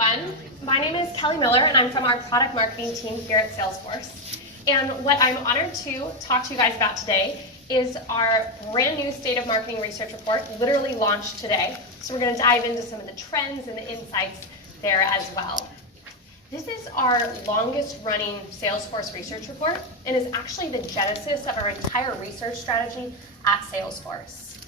everyone. My name is Kelly Miller, and I'm from our product marketing team here at Salesforce. And what I'm honored to talk to you guys about today is our brand new State of Marketing Research Report, literally launched today. So we're going to dive into some of the trends and the insights there as well. This is our longest running Salesforce research report and is actually the genesis of our entire research strategy at Salesforce.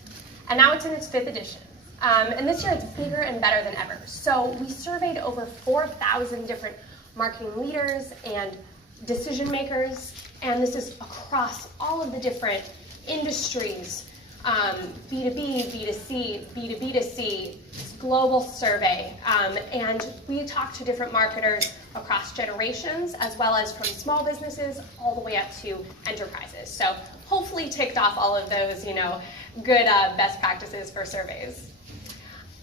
And now it's in its 5th edition. And this year it's bigger and better than ever. So we surveyed over 4,000 different marketing leaders and decision makers, and this is across all of the different industries, B2B, B2C, B2B2C, global survey, and we talked to different marketers across generations, as well as from small businesses all the way up to enterprises. So hopefully ticked off all of those, good best practices for surveys.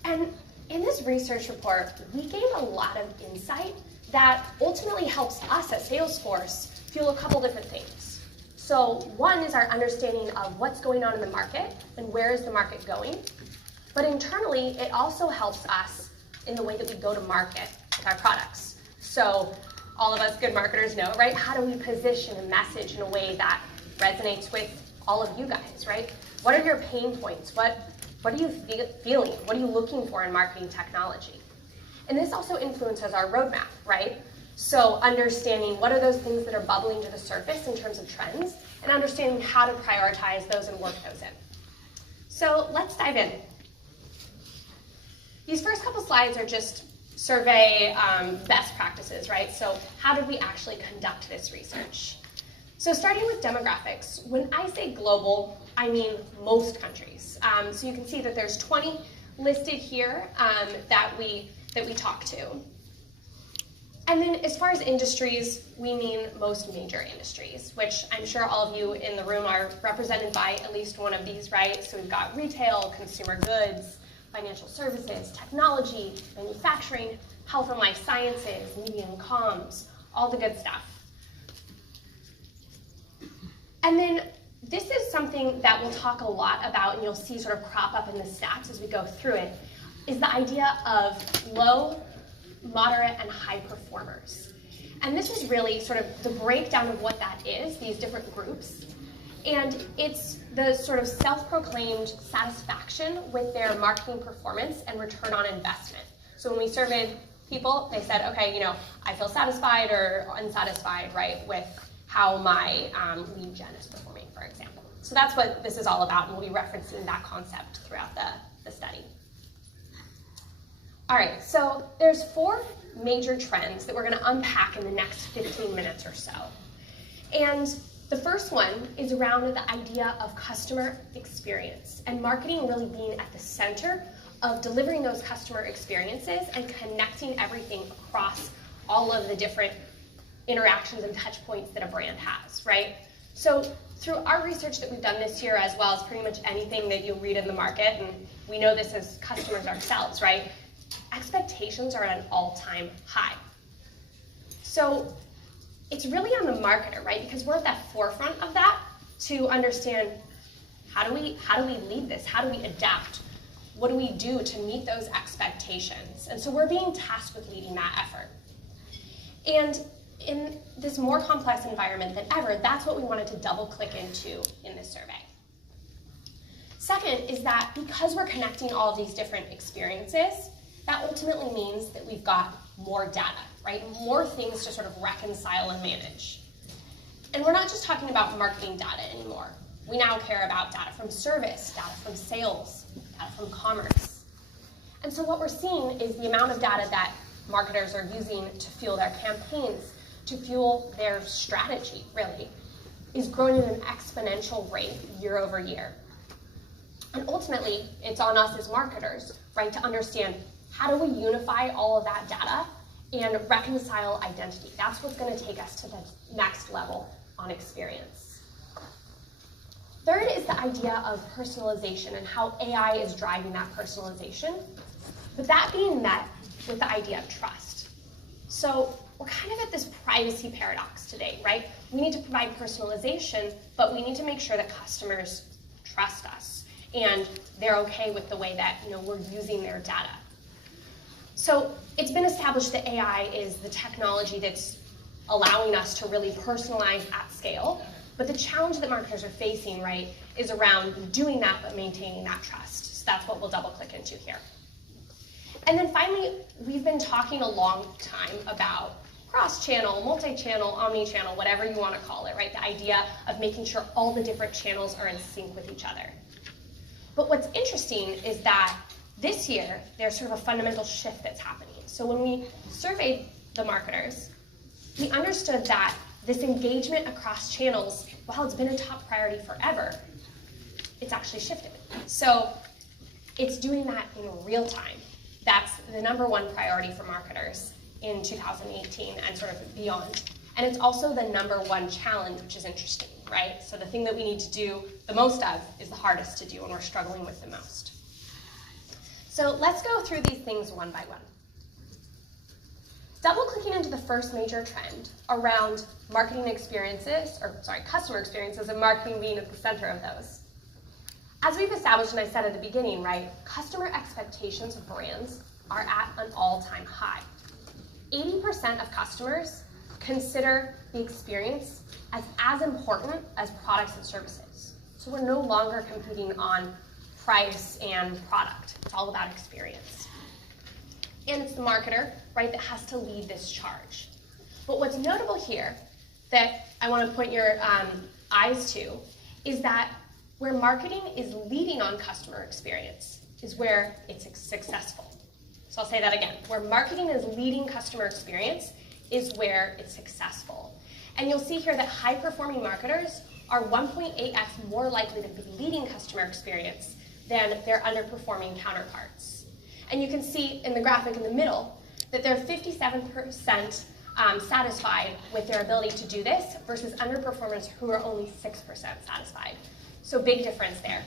And in this research report, we gained a lot of insight that ultimately helps us at Salesforce fuel a couple different things. So one is our understanding of what's going on in the market and where is the market going. But internally, it also helps us in the way that we go to market with our products. So all of us good marketers know, right? How do we position a message in a way that resonates with all of you guys, right? What are your pain points? What are you feeling? What are you looking for in marketing technology? And this also influences our roadmap, right? So understanding what are those things that are bubbling to the surface in terms of trends, and understanding how to prioritize those and work those in. So let's dive in. These first couple slides are just survey best practices, right? So how did we actually conduct this research? So starting with demographics, when I say global, I mean most countries. So you can see that there's 20 listed here that we talk to. And then as far as industries, we mean most major industries, which I'm sure all of you in the room are represented by at least one of these, right? So we've got retail, consumer goods, financial services, technology, manufacturing, health and life sciences, media and comms, all the good stuff. And then this is something that we'll talk a lot about, and you'll see sort of crop up in the stats as we go through it, is the idea of low, moderate, and high performers. And this is really sort of the breakdown of what that is, these different groups. And it's the sort of self-proclaimed satisfaction with their marketing performance and return on investment. So when we surveyed people, they said, okay, I feel satisfied or unsatisfied, right, with how my lead gen is performing, for example. So that's what this is all about, and we'll be referencing that concept throughout the study. All right, so there's 4 major trends that we're going to unpack in the next 15 minutes or so. And the first one is around the idea of customer experience and marketing really being at the center of delivering those customer experiences and connecting everything across all of the different interactions and touch points that a brand has, right? So through our research that we've done this year, as well as pretty much anything that you'll read in the market, and we know this as customers ourselves, right? Expectations are at an all-time high. So it's really on the marketer, right? Because we're at the forefront of that to understand how do we lead this? How do we adapt? What do we do to meet those expectations? And so we're being tasked with leading that effort. And in this more complex environment than ever, that's what we wanted to double click into in this survey. Second is that because we're connecting all of these different experiences, that ultimately means that we've got more data, right? More things to sort of reconcile and manage. And we're not just talking about marketing data anymore. We now care about data from service, data from sales, data from commerce. And so what we're seeing is the amount of data that marketers are using to fuel their campaigns, to fuel their strategy, really, is growing at an exponential rate year over year. And ultimately, it's on us as marketers, right, to understand how do we unify all of that data and reconcile identity. That's what's going to take us to the next level on experience. Third is the idea of personalization and how AI is driving that personalization, but that being met with the idea of trust. So we're kind of at this privacy paradox today, right? We need to provide personalization, but we need to make sure that customers trust us and they're okay with the way that we're using their data. So it's been established that AI is the technology that's allowing us to really personalize at scale. But the challenge that marketers are facing, right, is around doing that but maintaining that trust. So that's what we'll double click into here. And then finally, we've been talking a long time about cross-channel, multi-channel, omni-channel, whatever you want to call it, right? The idea of making sure all the different channels are in sync with each other. But what's interesting is that this year, there's sort of a fundamental shift that's happening. So when we surveyed the marketers, we understood that this engagement across channels, while it's been a top priority forever, it's actually shifted. So it's doing that in real time. That's the #1 priority for marketers in 2018 and sort of beyond. And it's also the #1 challenge, which is interesting, right? So the thing that we need to do the most of is the hardest to do and we're struggling with the most. So let's go through these things one by one. Double-clicking into the first major trend around marketing experiences, customer experiences, and marketing being at the center of those. As we've established, and I said at the beginning, right, customer expectations of brands are at an all-time high. 80% of customers consider the experience as important as products and services. So we're no longer competing on price and product. It's all about experience. And it's the marketer, right, that has to lead this charge. But what's notable here that I want to point your eyes to is that where marketing is leading on customer experience is where it's successful. So I'll say that again. Where marketing is leading customer experience is where it's successful. And you'll see here that high-performing marketers are 1.8x more likely to be leading customer experience than their underperforming counterparts. And you can see in the graphic in the middle that they're 57% satisfied with their ability to do this versus underperformers who are only 6% satisfied. So big difference there.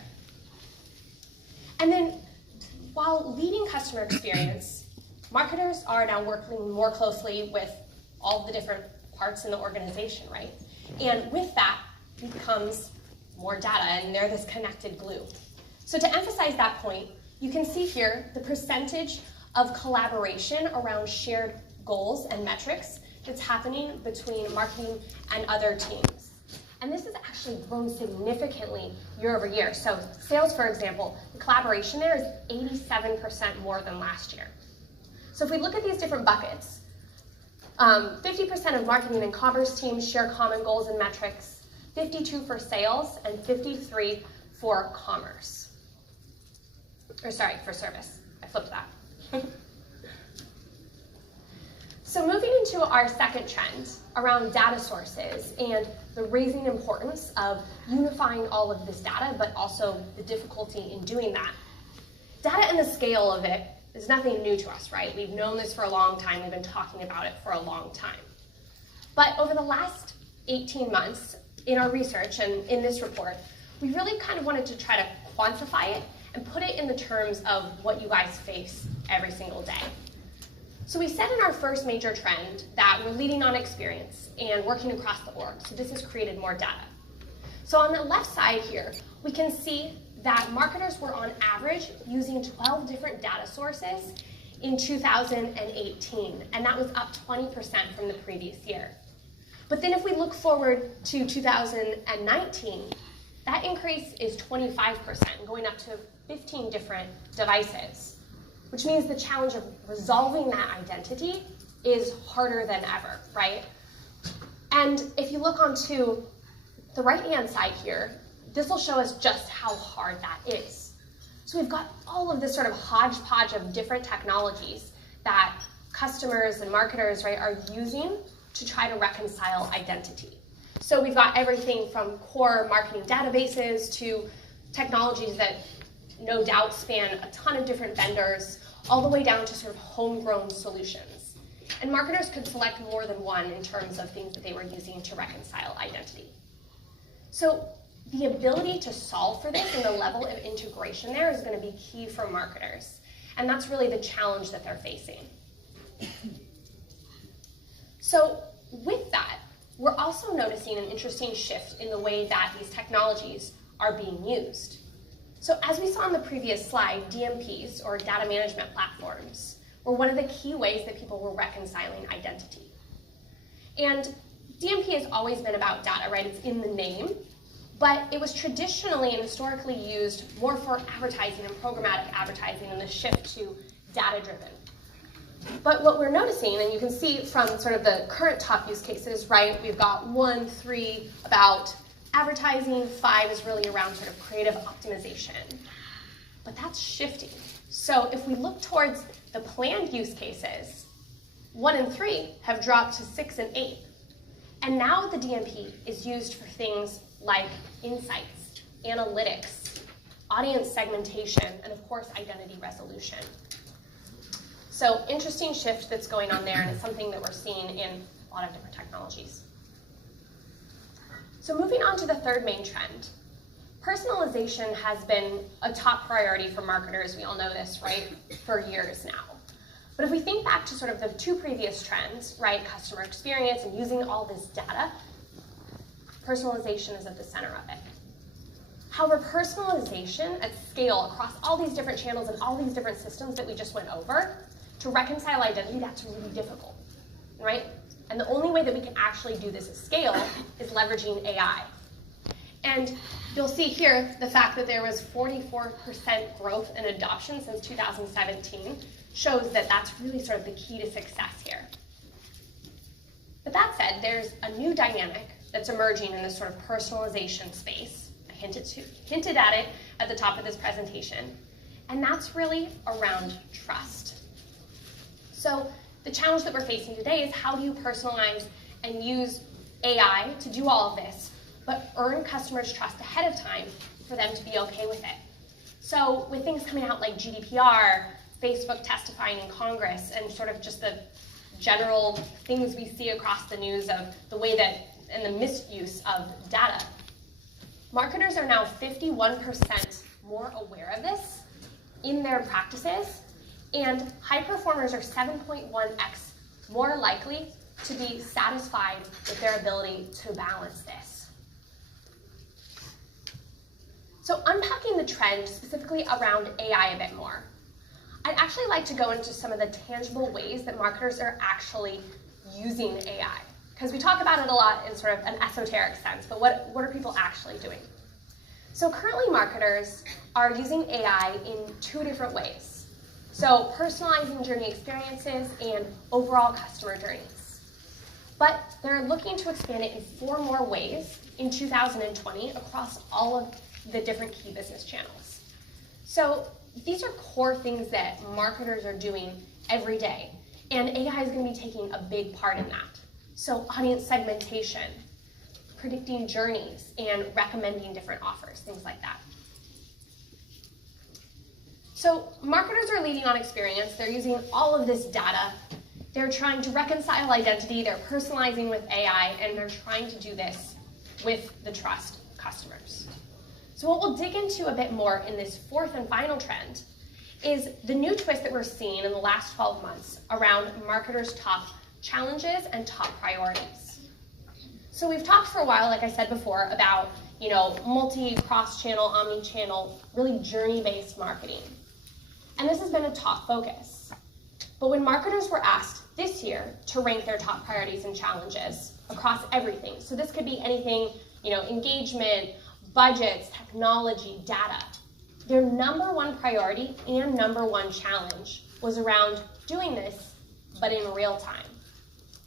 And then while leading customer experience, marketers are now working more closely with all the different parts in the organization, right? And with that becomes more data, and they're this connected glue. So to emphasize that point, you can see here the percentage of collaboration around shared goals and metrics that's happening between marketing and other teams. And this has actually grown significantly year over year. So sales, for example, the collaboration there is 87% more than last year. So if we look at these different buckets, 50% of marketing and commerce teams share common goals and metrics, 52 for sales, and 53 for commerce. For service. I flipped that. So moving into our second trend around data sources and the raising importance of unifying all of this data, but also the difficulty in doing that. Data and the scale of it is nothing new to us, right? We've known this for a long time. We've been talking about it for a long time. But over the last 18 months in our research and in this report, we really kind of wanted to try to quantify it and put it in the terms of what you guys face every single day. So we said in our first major trend that we're leading on experience and working across the org. So this has created more data. So on the left side here, we can see that marketers were on average using 12 different data sources in 2018, and that was up 20% from the previous year. But then if we look forward to 2019, that increase is 25%, going up to 15 different devices, which means the challenge of resolving that identity is harder than ever, right? And if you look onto the right-hand side here, this will show us just how hard that is. So we've got all of this sort of hodgepodge of different technologies that customers and marketers, right, are using to try to reconcile identity. So we've got everything from core marketing databases to technologies that no doubt span a ton of different vendors, all the way down to sort of homegrown solutions. And marketers could select more than one in terms of things that they were using to reconcile identity. So the ability to solve for this and the level of integration there is going to be key for marketers. And that's really the challenge that they're facing. So with that, we're also noticing an interesting shift in the way that these technologies are being used. So as we saw on the previous slide, DMPs, or data management platforms, were one of the key ways that people were reconciling identity. And DMP has always been about data, right? It's in the name, but it was traditionally and historically used more for advertising and programmatic advertising and the shift to data-driven. But what we're noticing, and you can see from sort of the current top use cases, right? We've got 1, 3 about advertising, 5 is really around sort of creative optimization. But that's shifting. So if we look towards the planned use cases, 1 and 3 have dropped to 6 and 8. And now the DMP is used for things like insights, analytics, audience segmentation, and of course, identity resolution. So interesting shift that's going on there, and it's something that we're seeing in a lot of different technologies. So moving on to the third main trend. Personalization has been a top priority for marketers, we all know this, right, for years now. But if we think back to sort of the 2 previous trends, right, customer experience and using all this data, personalization is at the center of it. However, personalization at scale across all these different channels and all these different systems that we just went over, to reconcile identity, that's really difficult, right? And the only way that we can actually do this at scale is leveraging AI. And you'll see here the fact that there was 44% growth in adoption since 2017 shows that that's really sort of the key to success here. But that said, there's a new dynamic that's emerging in this sort of personalization space. I hinted at it at the top of this presentation, and that's really around trust. So the challenge that we're facing today is how do you personalize and use AI to do all of this, but earn customers' trust ahead of time for them to be okay with it. So with things coming out like GDPR, Facebook testifying in Congress, and sort of just the general things we see across the news of the way that, and the misuse of data, marketers are now 51% more aware of this in their practices, and high performers are 7.1x more likely to be satisfied with their ability to balance this. So unpacking the trend specifically around AI a bit more, I'd actually like to go into some of the tangible ways that marketers are actually using AI. Because we talk about it a lot in sort of an esoteric sense, but what are people actually doing? So currently marketers are using AI in 2 different ways. So personalizing journey experiences and overall customer journeys. But they're looking to expand it in 4 more ways in 2020 across all of the different key business channels. So these are core things that marketers are doing every day, and AI is going to be taking a big part in that. So audience segmentation, predicting journeys, and recommending different offers, things like that. So marketers are leading on experience. They're using all of this data. They're trying to reconcile identity. They're personalizing with AI, and they're trying to do this with the trust of customers. So what we'll dig into a bit more in this 4th and final trend is the new twist that we're seeing in the last 12 months around marketers' top challenges and top priorities. So we've talked for a while, like I said before, about multi, cross-channel, omni-channel, really journey-based marketing. And this has been a top focus. But when marketers were asked this year to rank their top priorities and challenges across everything, so this could be anything, engagement, budgets, technology, data, their number 1 priority and number 1 challenge was around doing this, but in real time.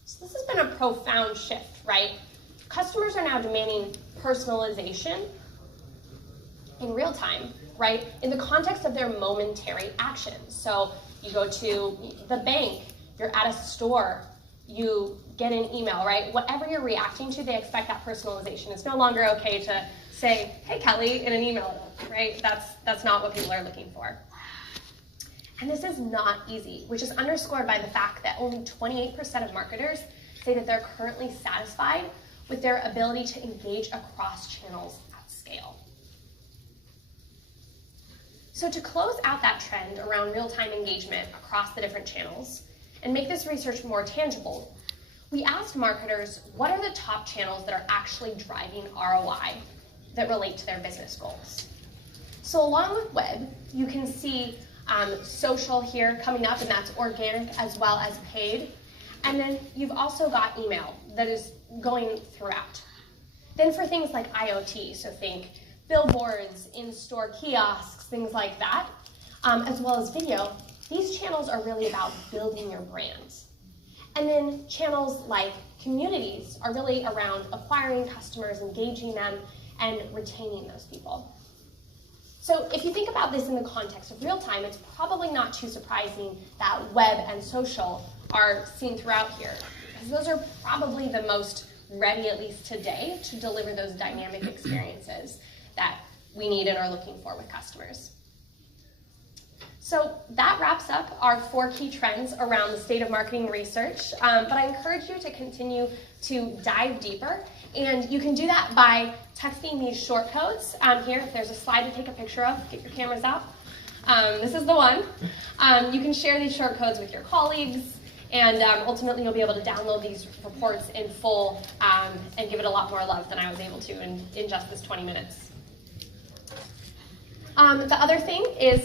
So this has been a profound shift, right? Customers are now demanding personalization in real time, right? In the context of their momentary actions. So you go to the bank, you're at a store, you get an email, right? Whatever you're reacting to, they expect that personalization. It's no longer okay to say, hey, Kelly, in an email, right? That's not what people are looking for. And this is not easy, which is underscored by the fact that only 28% of marketers say that they're currently satisfied with their ability to engage across channels at scale. So to close out that trend around real-time engagement across the different channels and make this research more tangible, we asked marketers what are the top channels that are actually driving ROI that relate to their business goals. So along with web, you can see social here coming up, and that's organic as well as paid. And then you've also got email that is going throughout. Then for things like IoT, so think billboards, in-store kiosks, things like that, as well as video, these channels are really about building your brand. And then channels like communities are really around acquiring customers, engaging them, and retaining those people. So if you think about this in the context of real time, it's probably not too surprising that web and social are seen throughout here, because those are probably the most ready, at least today, to deliver those dynamic experiences that we need and are looking for with customers. So that wraps up our 4 key trends around the state of marketing research, but I encourage you to continue to dive deeper, and you can do that by texting these short codes. Here, if there's a slide to take a picture of, get your cameras out. This is the one. You can share these short codes with your colleagues, and ultimately you'll be able to download these reports in full and give it a lot more love than I was able to in just this 20 minutes. The other thing is